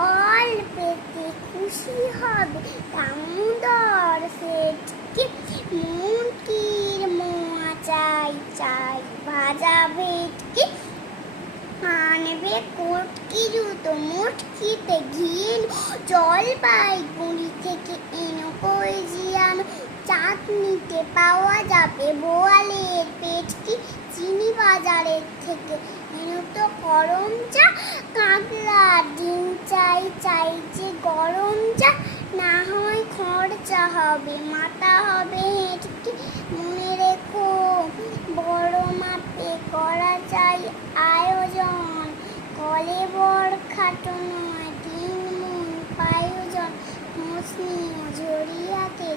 অল্পেতে খুশি হবে দামোদর সেটকে মুরগির মোয়া চাই চাই ভাজা ভেটকে আনবে কটকি জুতো মুটকিতে ঘিয়ে জলপাইগুড়ি থেকে এনো কইজিয়ানো চাটনিতে পাওয়া যাবে বোয়ালের পেটকি চিনি বাজারের থেকে এনো তো গরম চা কাতলার ডিম চাই চাই যে গরম চা না হয় খরচা হবে মাথা হবে হেঁটকি মনে রেখো বড় মাপে করা চাই আয়োজন কলে বড় খাটো নয় তিন মন পায়োজন মসলিন ঝরিয়াতে